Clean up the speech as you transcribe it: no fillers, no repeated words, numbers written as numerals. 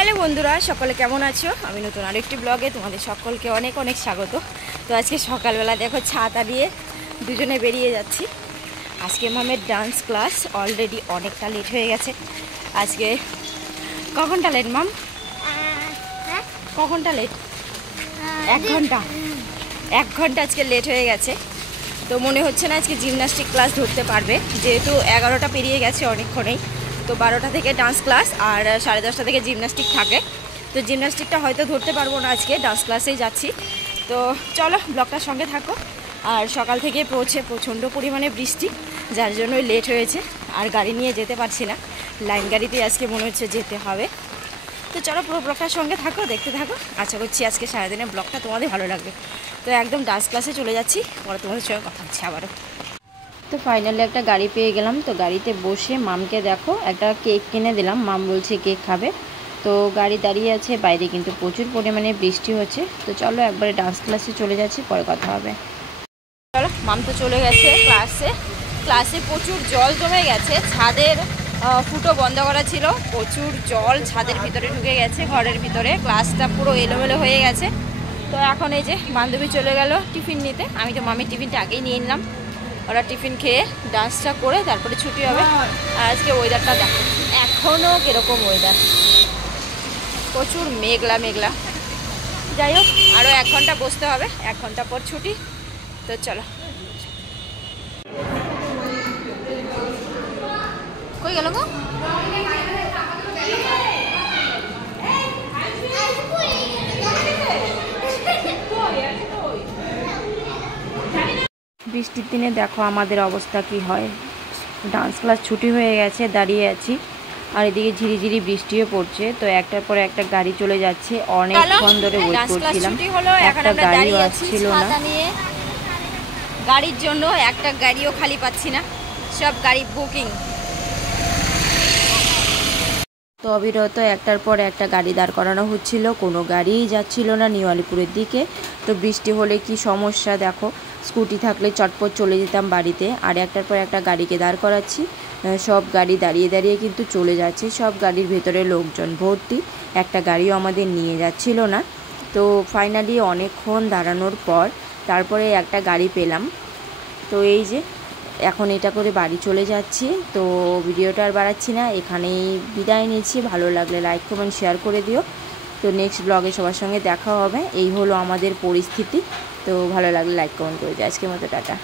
Hello বন্ধুরা, সকলে কেমন আছো? আমি নতুন আরেকটি ব্লগে তোমাদের সকলকে অনেক অনেক স্বাগত। তো আজকে সকালবেলা দেখো ছাতা দিয়ে দুজনে বেরিয়ে যাচ্ছি। আজকে মামের ডান্স ক্লাস অলরেডি অনেকটা লেট হয়ে গেছে। আজকে কখনটা লেট মাম? কখনটা লেট? 1 ঘন্টা। 1 ঘন্টা আজকে লেট হয়ে গেছে। তো মনে হচ্ছে না আজকে জিমন্যাস্টিক ক্লাস ধরতে পারবে, যেহেতু 11টা পেরিয়ে গেছে অনেকক্ষণেই। তো 12টা থেকে ডান্স ক্লাস আর 10:30 থেকে জিমন্যাস্টিক থাকে। তো জিমন্যাস্টিকটা হয়তো ধরতে পারবো না, আজকে ডান্স ক্লাসেই যাচ্ছি। তো চলো ব্লগটার সঙ্গে থাকো। আর সকাল থেকে প্রচণ্ড পরিমাণে বৃষ্টি, যার জন্যই লেট হয়েছে। আর গাড়ি নিয়ে যেতে পারছি না, লাইন গাড়িতেই আজকে মনে হচ্ছে যেতে হবে। তো চলো পুরো ব্লগটার সঙ্গে থাকো, দেখতে থাকো। আশা করছি আজকে সারাদিনের ব্লগটা তোমাদের ভালো লাগবে। তো একদম ডান্স ক্লাসে চলে যাচ্ছি, পরে তোমাদের সঙ্গে কথা হচ্ছে আবারও। তো ফাইনালি একটা গাড়ি পেয়ে গেলাম। তো গাড়িতে বসে মামকে দেখো একটা কেক কিনে দিলাম, মাম বলছে কেক খাবে। তো গাড়ি দাঁড়িয়ে আছে বাইরে, কিন্তু প্রচুর পরিমাণে বৃষ্টি হচ্ছে। তো চলো একবারে ডান্স ক্লাসে চলে যাচ্ছি, পরে কথা হবে। চলো, মাম তো চলে গেছে ক্লাসে প্রচুর জল জমে গেছে। ছাদের ফুটো বন্ধ করা ছিল, প্রচুর জল ছাদের ভিতরে ঢুকে গেছে, ঘরের ভিতরে। ক্লাসটা পুরো এলোমেলো হয়ে গেছে। তো এখন এই যে বান্ধবী চলে গেল টিফিন নিতে। আমি তো মামির টিফিনটা আগেই নিয়ে নিলাম। ওরা টিফিন খেয়ে ডান্সটা করে তারপরে ছুটি হবে। আর আজকে ওয়েদারটা দেখো, এখনও কীরকম ওয়েদার, প্রচুর মেঘলা মেঘলা। যাই হোক, আরও 1 ঘন্টা বসতে হবে, 1 ঘন্টা পর ছুটি। তো চলো, কই গেল গো? বৃষ্টির দিনে দেখো আমাদের অবস্থা কি হয়। ডান্স ক্লাস ছুটি হয়ে গেছে, দাঁড়িয়ে আছি। আর এদিকে ঝিরিঝিরি বৃষ্টিও পড়ছে। তো একটার পরে একটা গাড়ি চলে যাচ্ছে, অনেকক্ষণ ধরে ওয়েট করছিলাম, একটা গাড়িও আসছিল না। গাড়ির জন্য একটা গাড়িও খালি পাচ্ছি না, সব গাড়ি বুকিং। তো অবিরত একটার পর একটা গাড়ি দাঁড় করানো হচ্ছিল, কোনো গাড়িই যাচ্ছিল না নিউ আলিপুরের দিকে। তো বৃষ্টি হলে কি সমস্যা দেখো, স্কুটি থাকলে চটপট চলে যেতাম বাড়িতে। আর একটার পর একটা গাড়িকে দাঁড় করাচ্ছি, সব গাড়ি দাঁড়িয়ে দাঁড়িয়ে কিন্তু চলে যাচ্ছে। সব গাড়ির ভেতরে লোকজন ভর্তি, একটা গাড়িও আমাদের নিয়ে যাচ্ছিল না। তো ফাইনালি অনেকক্ষণ দাঁড়ানোর পর তারপরে একটা গাড়ি পেলাম। তো এই যে এখন এটা করে বাড়ি চলে যাচ্ছি। তো ভিডিওটা আর বাড়াচ্ছি না, এখানেই বিদায় নিচ্ছি। ভালো লাগলে লাইক কমেন্ট শেয়ার করে দিও। তো নেক্সট ব্লগে সবার সঙ্গে দেখা হবে। এই হলো আমাদের পরিস্থিতি। তো ভালো লাগলে লাইক কমেন্ট করে দিও। আজকের মতো টাটা।